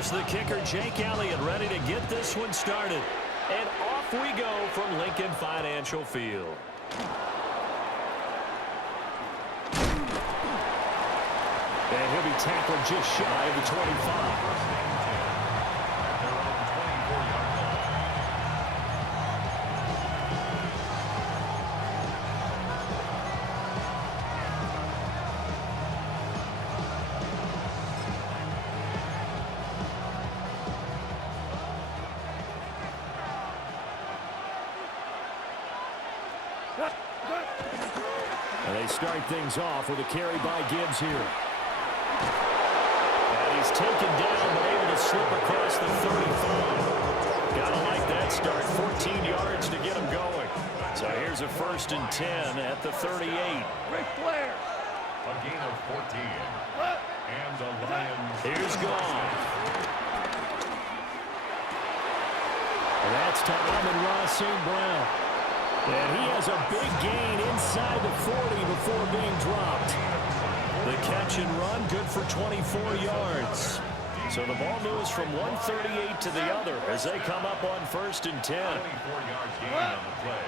Here's the kicker, Jake Elliott, ready to get this one started. And off we go from Lincoln Financial Field. And he'll be tackled just shy of the 25. And they start things off with a carry by Gibbs here. And he's taken down but able to slip across the 35. Gotta like that start. 14 yards to get him going. So here's a 1st and 10 at the 38. Ric Flair. A gain of 14. And the Lions. Here's Goff. And that's to Amon-Ra St. Brown. And he has a big gain inside the 40 before being dropped. The catch and run, good for 24 yards. So the ball moves from 138 to the other as they come up on 1st and 10. 24-yard gain on the play.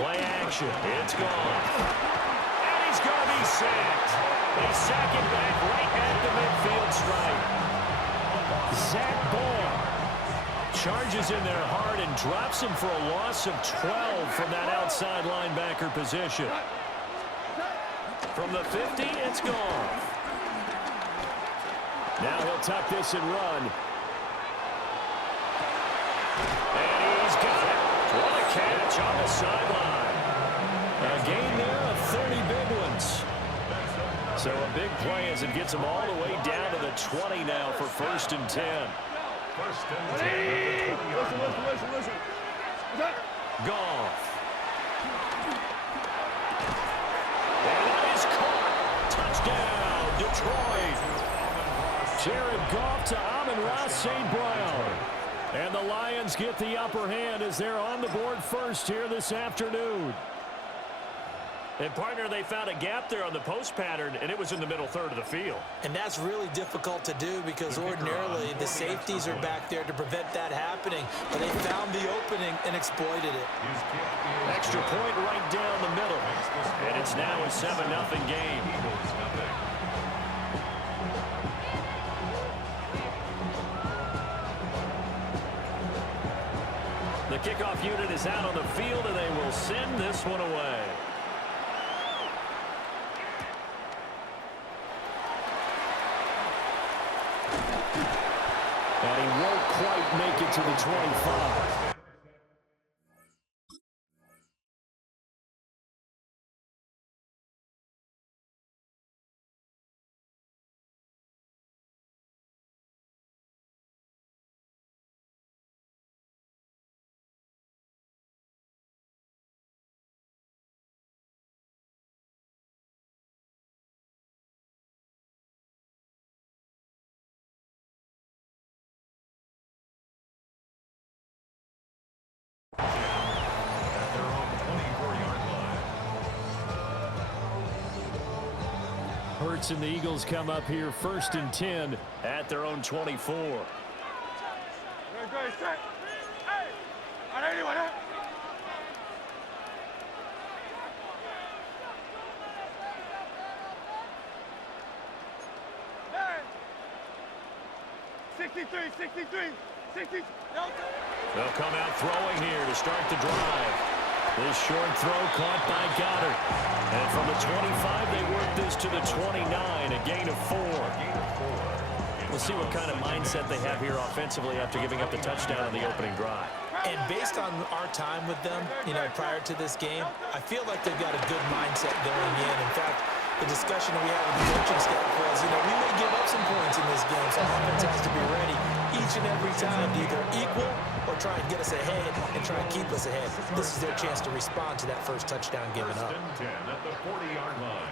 Play action. It's gone. And he's going to be sacked. They sack him back right at the midfield stripe. Zach Ball charges in there hard and drops him for a loss of 12 from that outside linebacker position. From the 50, it's gone. Now he'll tuck this and run. And he's got it. What a catch on the sideline. A gain there of 30 big ones. So a big play as it gets him all the way down to the 20 now for 1st and 10. 1st and 10. Listen. Goff. And that is caught. Touchdown, Detroit. Jared Goff to Amon-Ra St. Brown. And the Lions get the upper hand as they're on the board first here this afternoon. And, partner, they found a gap there on the post pattern, and it was in the middle third of the field. And that's really difficult to do because ordinarily the safeties are back there to prevent that happening. But they found the opening and exploited it. Extra point right down the middle. And it's now a 7-0 game. The kickoff unit is out on the field, and they will send this one away. And he won't quite make it to the 25. At their own 24-yard line. Hurts and the Eagles come up here 1st and 10 at their own 24. They'll come out throwing here to start the drive. This short throw caught by Goddard. And from the 25, they work this to the 29, a gain of 4. We'll see what kind of mindset they have here offensively after giving up the touchdown on the opening drive. And based on our time with them, prior to this game, I feel like they've got a good mindset going in. In fact, the discussion that we had with the coaching staff was, we may give up some points in this game, so offense has to be ready each and every time to either equal or try and get us ahead and try and keep us ahead. This is their chance to respond to that first touchdown given up. 1st and 10 at the 40-yard line.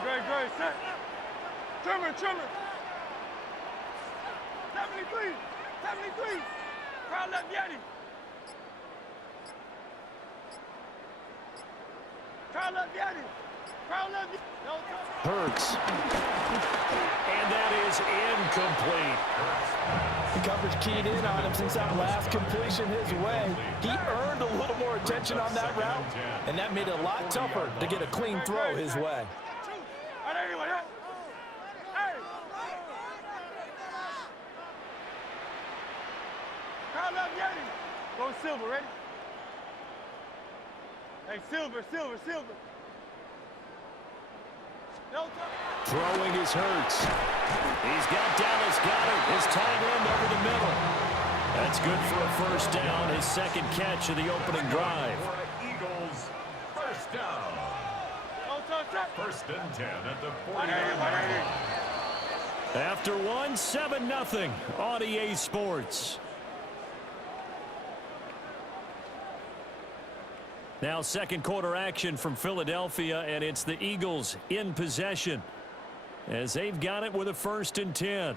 Great. Set. Trimmer. 73. Crowd left Yeti. Crowd left Yeti. Hurts. And that is incomplete. The coverage keyed in on him since that last completion his way. He earned a little more attention on that route, and that made it a lot tougher to get a clean throw his way. Go Silver, ready? Hey, Silver. Throwing his Hurts. He's got Dallas Goedert, his tight end over the middle. That's good for a first down, his second catch of the opening drive. Eagles, first down. First and 10 at the 40. After one, 7-0 on EA Sports. Now second quarter action from Philadelphia, and it's the Eagles in possession as they've got it with a 1st and 10.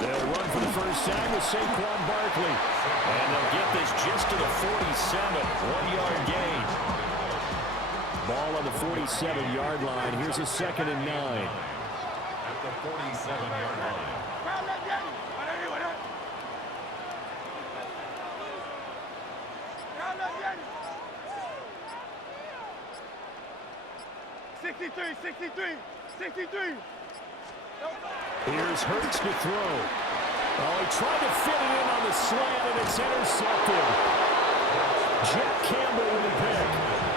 They'll run for the first time with Saquon Barkley, and they'll get this just to the 47, 1-yard gain. Ball on the 47-yard line. Here's a 2nd and 9. At the 47-yard line. 63. Here's Hurts to throw. Oh, he tried to fit it in on the slant, and it's intercepted. Jack Campbell with the pick.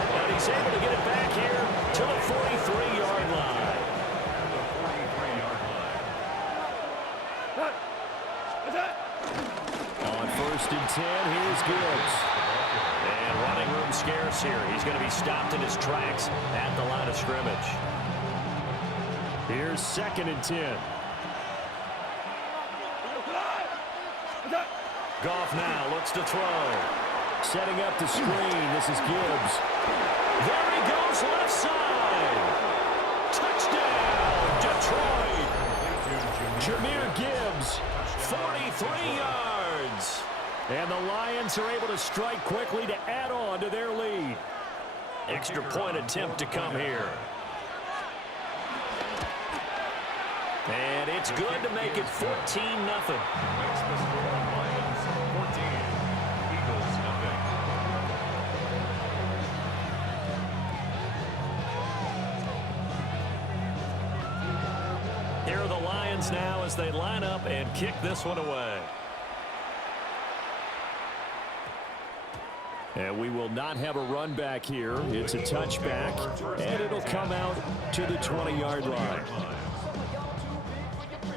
And he's able to get it back here to the 43-yard line. The 43-yard line. On 1st and 10, here's Gibbs. And running room scarce here. He's going to be stopped in his tracks at the line of scrimmage. Here's 2nd and 10. Goff now looks to throw. Setting up the screen. This is Gibbs. There he goes, left side. Touchdown, Detroit. Jahmyr Gibbs, 43 yards. And the Lions are able to strike quickly to add on to their lead. Extra point attempt to come here. And it's good to make it 14-0. Makes the score Lions 14. Eagles nothing. Here are the Lions now as they line up and kick this one away. And we will not have a run back here. It's a touchback, and it'll come out to the 20-yard line.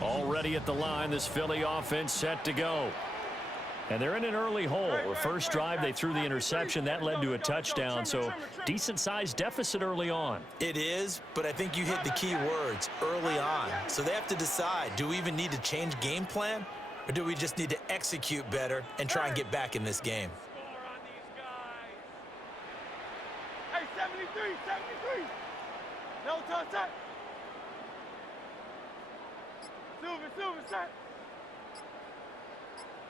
Already at the line, this Philly offense set to go. And they're in an early hole. The first drive, they threw the interception. That led to a touchdown, so decent-sized deficit early on. It is, but I think you hit the key words, early on. So they have to decide, do we even need to change game plan, or do we just need to execute better and try and get back in this game? Hey, 73. No touch. Silver, set.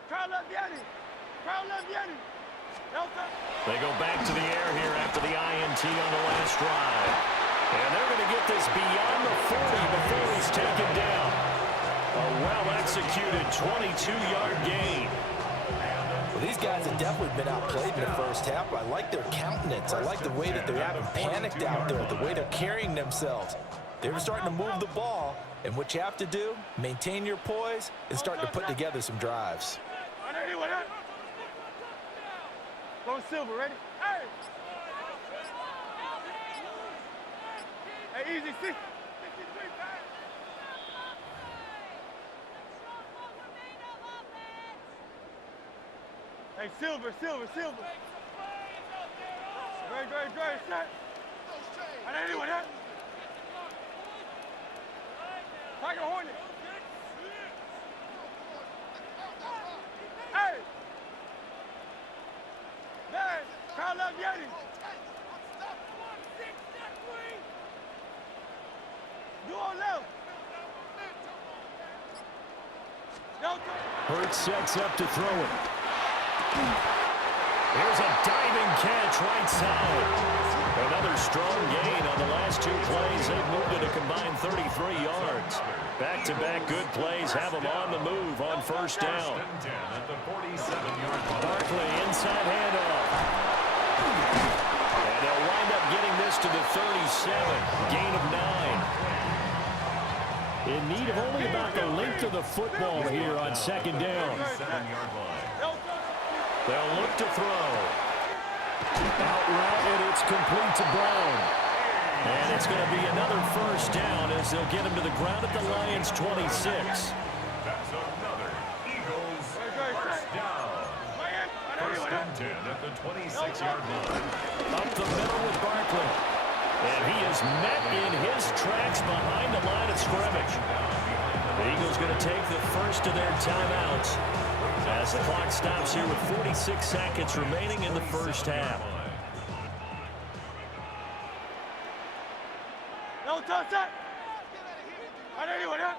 Crowd left Yeti. No touch. They go back to the air here after the INT on the last drive. And they're going to get this beyond the 40 before he's taken down. A well-executed 22-yard gain. Well, these guys have definitely been outplayed in the first half. I like their countenance. I like the way that they're having panicked out there, the way they're carrying themselves. They were starting to move the ball, and what you have to do, maintain your poise and start to put together some drives. Go Silver, ready? Hey, easy, 63. Hey, Silver. Great, set. Tiger Hornet. Hey! Man, crowd love Yeti. Do on left. Hurts sets up to throw it. Here's a diving catch right side. Another strong gain on the last 2 plays. They've moved it a combined 33 yards. Back-to-back good plays have them on the move on first down. Barkley inside handoff. And they'll wind up getting this to the 37. Gain of 9. In need of only about the length of the football here on second down. They'll look to throw. Out route, and it's complete to Brown. And it's going to be another first down as they'll get him to the ground at the Lions' 26. That's another Eagles first down. First and 10 at the 26-yard line. Up the middle with Barkley. And he is met in his tracks behind the line of scrimmage. The Eagles going to take the first of their timeouts as the clock stops here with 46 seconds remaining in the first half. No touch that. I know you want that.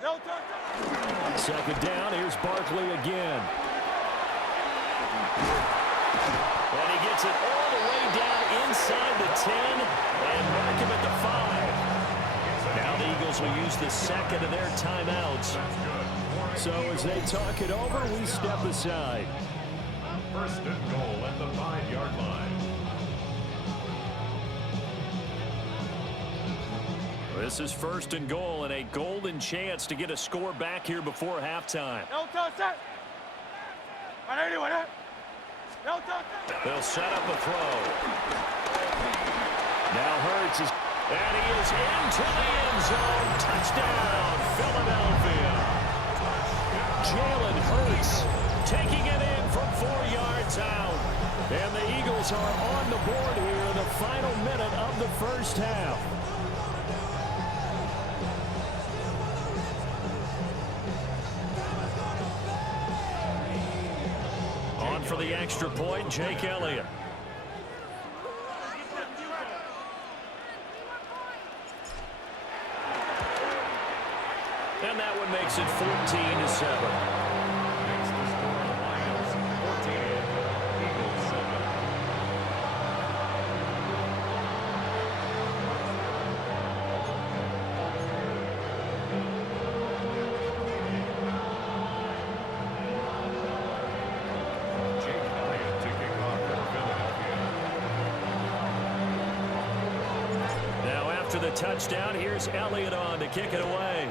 No touch that. Second down, here's Barkley again. And he gets it all the way down inside the 10 and mark him at the 5. Now the Eagles will use the second of their timeouts. So as they talk it over, we step aside. First and goal at the 5-yard line. This is first and goal and a golden chance to get a score back here before halftime. No touch that. I know you want that. No touch that. They'll set up a throw. Now Hurts is, and he is into the end zone. Touchdown, Philadelphia. Jalen Hurts taking it in from 4 yards out. And the Eagles are on the board here in the final minute of the first half. On for the extra point, Jake Elliott. And that one makes it 14-7. Makes the score the Lions 14, Eagles 7. Jake Elliott to kick off for Philadelphia. Now after the touchdown, here's Elliott on to kick it away.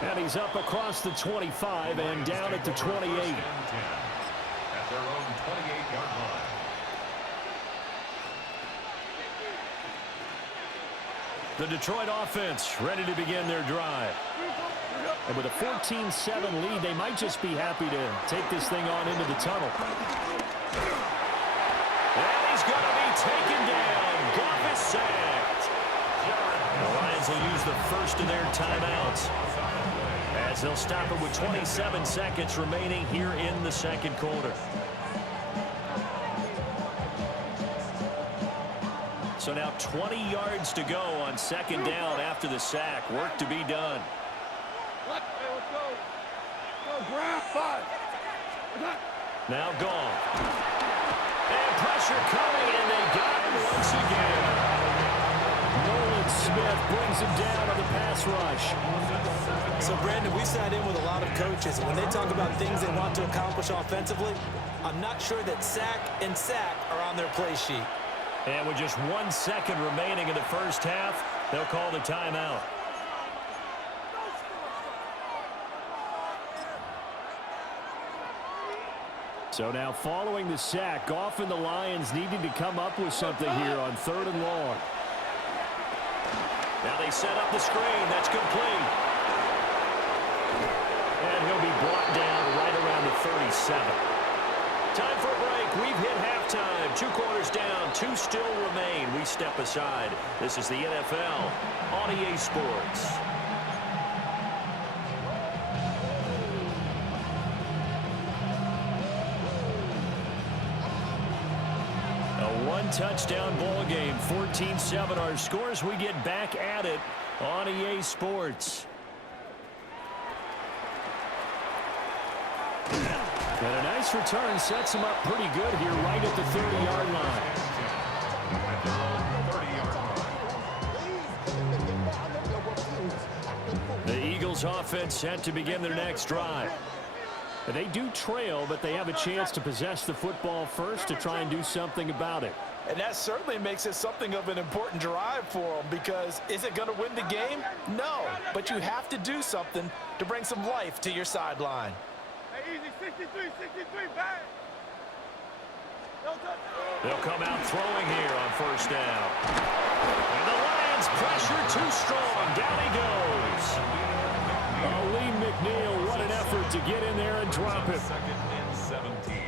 And he's up across the 25 and down at the 28. At their own 28-yard line. The Detroit offense ready to begin their drive. And with a 14-7 lead, they might just be happy to take this thing on into the tunnel. And he's going to be taken down. Goff is sacked. The Lions will use the first of their timeouts as they'll stop it with 27 seconds remaining here in the second quarter. So now 20 yards to go on second down after the sack. Work to be done. Let's go. Go, grab 5. Now gone. And pressure coming, and they got him once again. Nolan Smith brings him down on the pass rush. So, Brandon, we sat in with a lot of coaches, and when they talk about things they want to accomplish offensively, I'm not sure that sack and sack are on their play sheet. And with just 1 second remaining in the first half, they'll call the timeout. So now following the sack, Goff and the Lions needed to come up with something here on 3rd and long. Now they set up the screen. That's complete. And he'll be brought down right around the 37. time for a break. We've hit halftime. 2 quarters down, 2 still remain. We step aside. This is the NFL on EA Sports. A 1-touchdown ball game, 14-7 our scores. We get back at it on EA Sports. And a nice return sets him up pretty good here right at the 30-yard line. The Eagles offense set to begin their next drive. They do trail, but they have a chance to possess the football first to try and do something about it. And that certainly makes it something of an important drive for them, because is it going to win the game? No, but you have to do something to bring some life to your sideline. Easy, 63, back. They'll come out throwing here on first down. And the Lions pressure too strong. Down he goes. Lee McNeil, what an effort to get in there and drop him.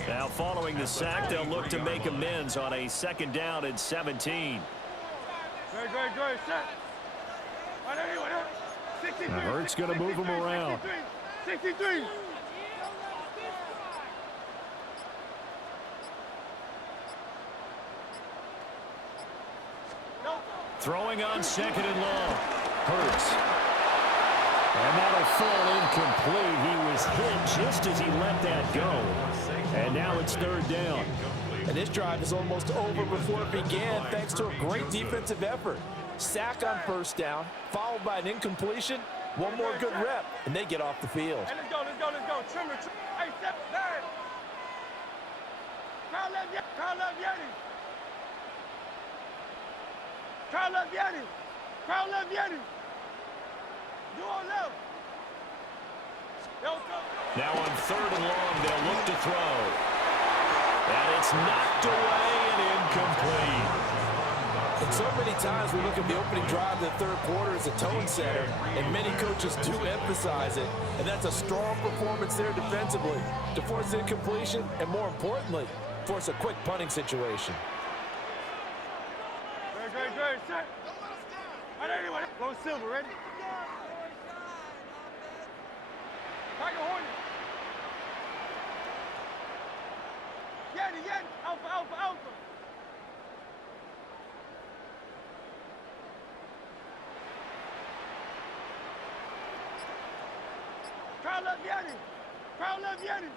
Now following the sack, they'll look to make amends on a 2nd down and 17. Good. Now Hurts going to move him around. 63. Throwing on 2nd and long. Hurts. And that'll fall incomplete. He was hit just as he let that go. And now it's 3rd down. And this drive is almost over before it began, thanks to a great defensive effort. Sack on first down, followed by an incompletion. One more good rep, and they get off the field. Hey, let's go. Trimmer. Hey, step back. Crowd left Yeti. Crowd left Yeti. Do on left. Now on 3rd and long, they'll look to throw. And it's knocked away and incomplete. And so many times we look at the opening drive of the 3rd quarter as a tone setter, and many coaches do emphasize it. And that's a strong performance there defensively to force incompletion and, more importantly, force a quick punting situation. Good. Set. Go Silver, ready? Tiger Hornet. Yeti. Alpha. Crowd left Yeti.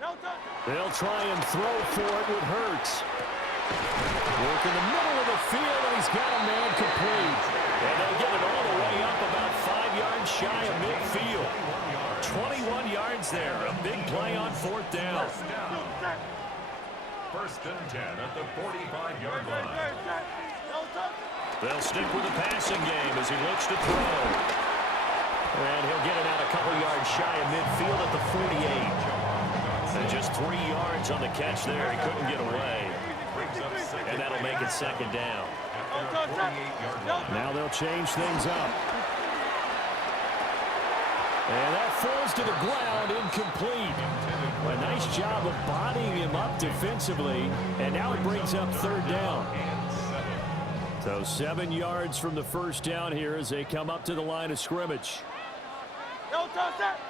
No touch. They'll try and throw for it with Hurts. Work in the middle of the field, and he's got a man complete. And they'll get it all the way up about 5 yards shy of midfield. 21 yards there. A big play on 4th down. 1st and 10 at the 45-yard line. They'll stick with the passing game as he looks to throw. And he'll get it out a couple yards shy of midfield at the 48. And just 3 yards on the catch there. He couldn't get away. And that'll make it 2nd down. Now they'll change things up. And that falls to the ground, incomplete. A nice job of bodying him up defensively. And now it brings up 3rd down. So 7 yards from the 1st down here as they come up to the line of scrimmage. No touch that.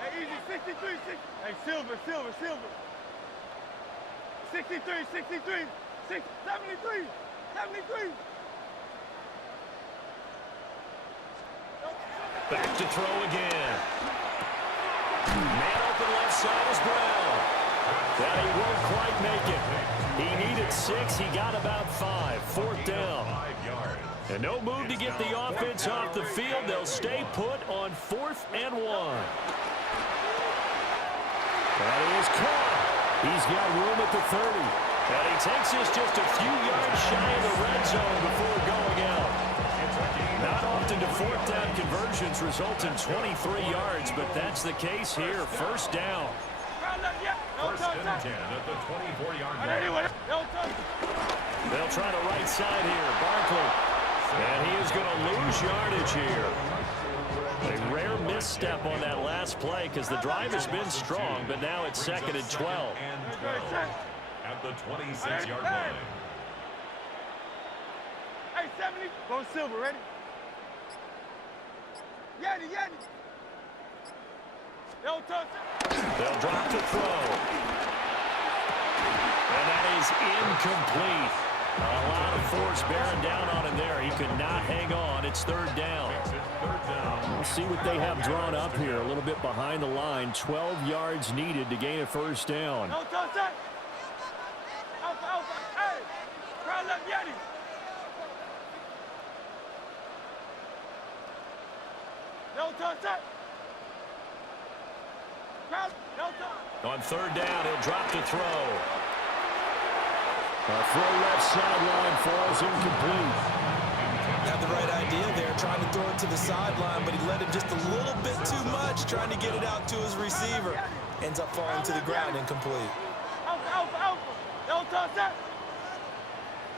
Hey, easy, 63. Hey, Silver. 63. 73. Back to throw again. Man open left side is Brown. That he won't quite make it. He needed 6. He got about 5. 4th down. And no move to get the offense off the field. They'll stay put on 4th and 1. That is caught. He's got room at the 30. And he takes this just a few yards shy of the red zone before going out. Not often do 4th down conversions result in 23 yards, but that's the case here. 1st down. 1st and 10 at the 24-yard line. They'll try the right side here. Barkley. And he is going to lose yardage here. A rare misstep on that last play because the drive has been strong, but now it's 2nd and 12. At the 26-yard line. Hey, 70. Go silver, ready? Yeti. They'll touch it. They'll drop to throw. And that is incomplete. A lot of force bearing down on him there. He could not hang on. It's 3rd down. We'll see what they have drawn up here. A little bit behind the line. 12 yards needed to gain a 1st down. Don't touch it. Alpha. Hey, crowd left Yeti. Don't touch it. Crowd, don't touch. On 3rd down, he'll drop to throw. A throw left sideline falls incomplete. Had the right idea there, trying to throw it to the sideline, but he let it just a little bit too much, trying to get it out to his receiver. Ends up falling to the ground, incomplete. Alpha. Don't touch it.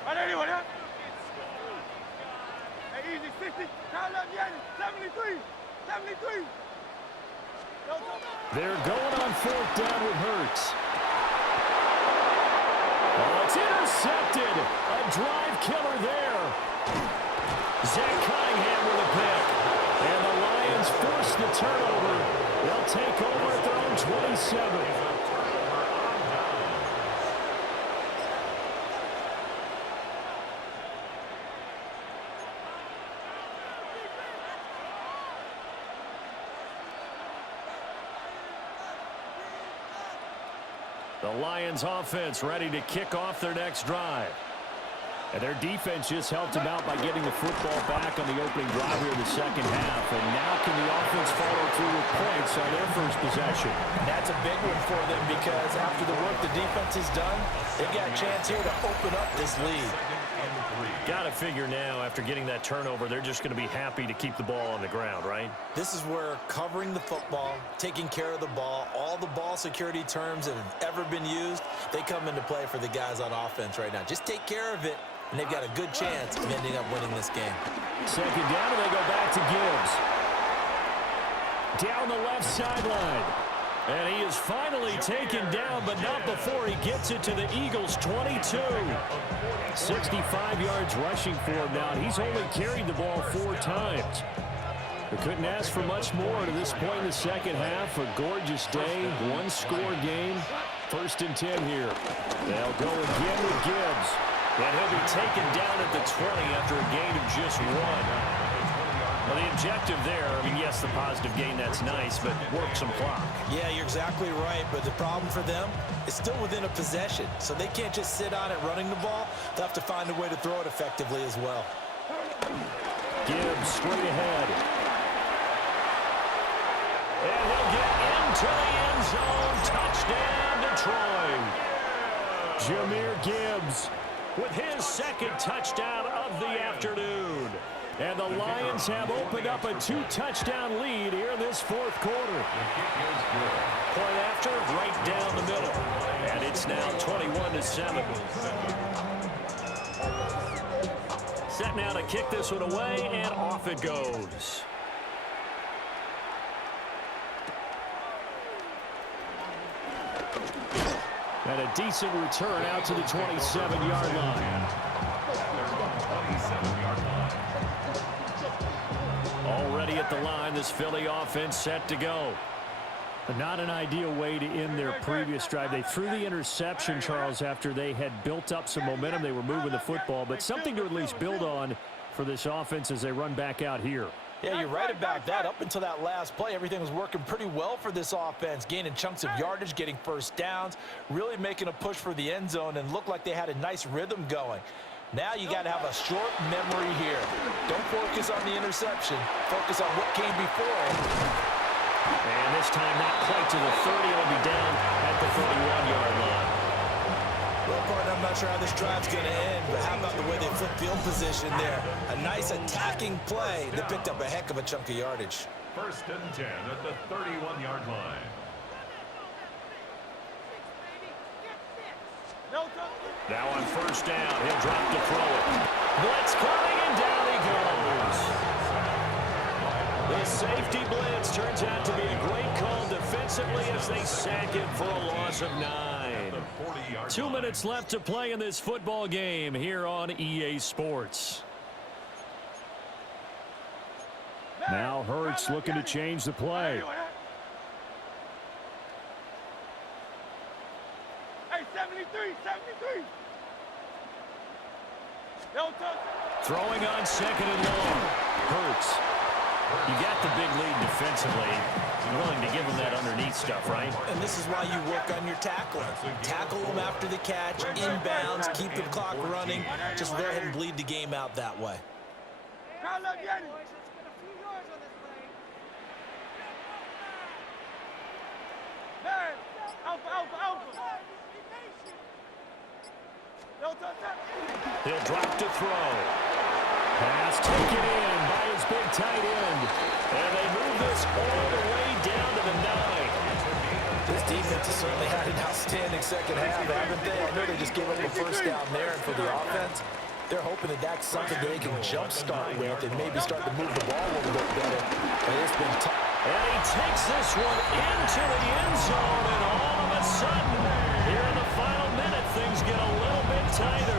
Right, anyone, huh? Hey, easy, 60. Crowd left Yeti. 73. Don't touch it. They're going on 4th down with Hurts. Oh, it's intercepted. A drive killer there. Zach Cunningham with a pick. And the Lions force the turnover. They'll take over at their own 27. The Lions offense ready to kick off their next drive. And their defense just helped them out by getting the football back on the opening drive here in the 2nd half. And now can the offense follow through with points on their first possession? That's a big one for them because after the work the defense has done, they've got a chance here to open up this lead. Got to figure now, after getting that turnover, they're just going to be happy to keep the ball on the ground, right? This is where covering the football, taking care of the ball, all the ball security terms that have ever been used, they come into play for the guys on offense right now. Just take care of it, and they've got a good chance of ending up winning this game. 2nd down, and they go back to Gibbs. Down the left sideline. And he is finally taken down, but not before he gets it to the Eagles' 22. 65 yards rushing for him now, and he's only carried the ball 4 times. We couldn't ask for much more to this point in the 2nd half. A gorgeous day, 1-score game. 1st and 10 here. They'll go again with Gibbs. And he'll be taken down at the 20 after a gain of just 1. Well, the objective there, I mean, yes, the positive gain, that's nice, but work some clock. Yeah, you're exactly right, but the problem for them is still within a possession, so they can't just sit on it running the ball. They'll have to find a way to throw it effectively as well. Gibbs straight ahead. And he'll get into the end zone. Touchdown, Detroit. Jahmyr Gibbs with his 2nd touchdown of the afternoon. And the Lions have opened up a 2-touchdown lead here in this 4th quarter. Point after, right down the middle. And it's now 21-7. Set now to kick this one away, and off it goes. And a decent return out to the 27-yard line. Already at the line, this Philly offense set to go. But not an ideal way to end their previous drive. They threw the interception, Charles, after they had built up some momentum. They were moving the football, but something to at least build on for this offense as they run back out here. Yeah, you're right about that. Up until that last play, everything was working pretty well for this offense, gaining chunks of yardage, getting 1st downs, really making a push for the end zone, and looked like they had a nice rhythm going. Now you got to have a short memory here. Don't focus on the interception. Focus on what came before it. And this time not quite to the 30. It'll be down at the 31-yard line. Well, partner, I'm not sure how this drive's going to end, but how about the way they flipped field position there? A nice attacking play that picked up a heck of a chunk of yardage. 1st and 10 at the 31-yard line. Now on 1st down, he'll drop to throw it. Blitz coming, and down he goes. The safety turns out to be a great call defensively as they sack him for a loss of 9. 2 minutes left to play in this football game here on EA Sports. Now Hurts looking to change the play. Hey, 73. Throwing on 2nd and long. Hurts. You got the big lead defensively. You're willing to give them that underneath stuff, right? And this is why you work on your tackling. Tackle them after the catch, inbounds, keep the clock running. Just go ahead and bleed the game out that way. He'll drop to throw. Pass taken in by his big tight end. And they move this all the way down to the 9. This defense has certainly had an outstanding second half, haven't they? I know they just gave up a first down there, and for the offense, they're hoping that that's something they can jumpstart with and maybe start to move the ball a little bit better. But it's been tough. And he takes this one into the end zone, and all of a sudden, here in the final minute, things get a little bit tighter.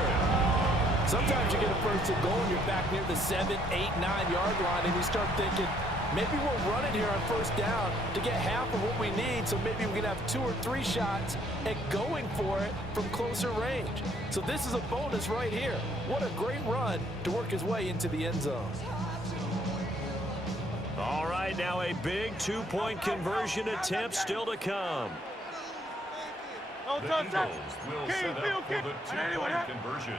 Sometimes you get a first and goal, and you're back near the 7, 8, 9-yard line, and you start thinking, maybe we'll run it here on first down to get half of what we need, so maybe we can have 2 or 3 shots at going for it from closer range. So this is a bonus right here. What a great run to work his way into the end zone. All right, now a big 2-point conversion attempt still to come. The Eagles will set up for the 2-point conversion.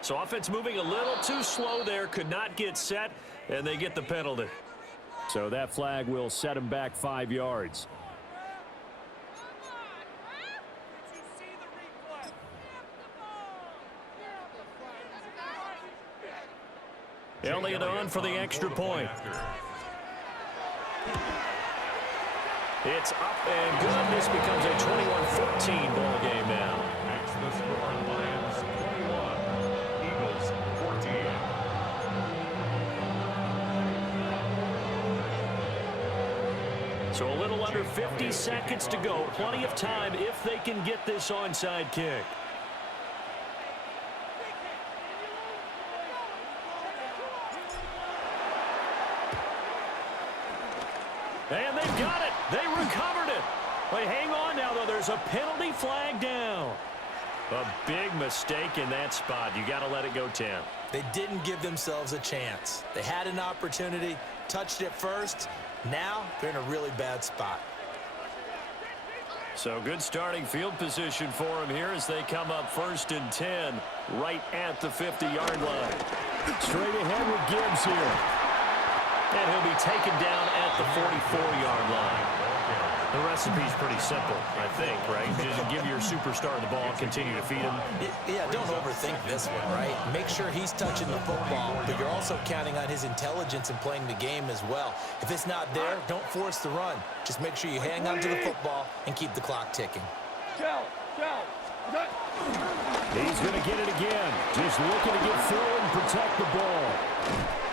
So offense moving a little too slow there, could not get set, and they get the penalty. So that flag will set him back 5 yards. Elliott on for the extra point. It's up and good. This becomes a 21-14 ball game now. Makes the score Lions 21, Eagles 14. So a little under 50 seconds to go. Plenty of time if they can get this onside kick. And they've got it. They recovered it. But hang on now, though. There's a penalty flag down. A big mistake in that spot. You got to let it go 10. They didn't give themselves a chance. They had an opportunity, touched it first. Now they're in a really bad spot. So good starting field position for them here as they come up 1st and 10 right at the 50-yard line. Straight ahead with Gibbs here. And he'll be taken down at the 44-yard line. The recipe's pretty simple, I think, right? Just give your superstar the ball, continue to feed him. Yeah, don't overthink this one, right? Make sure he's touching the football, but you're also counting on his intelligence in playing the game as well. If it's not there, don't force the run. Just make sure you hang on to the football and keep the clock ticking. He's going to get it again. Just looking to get through and protect the ball.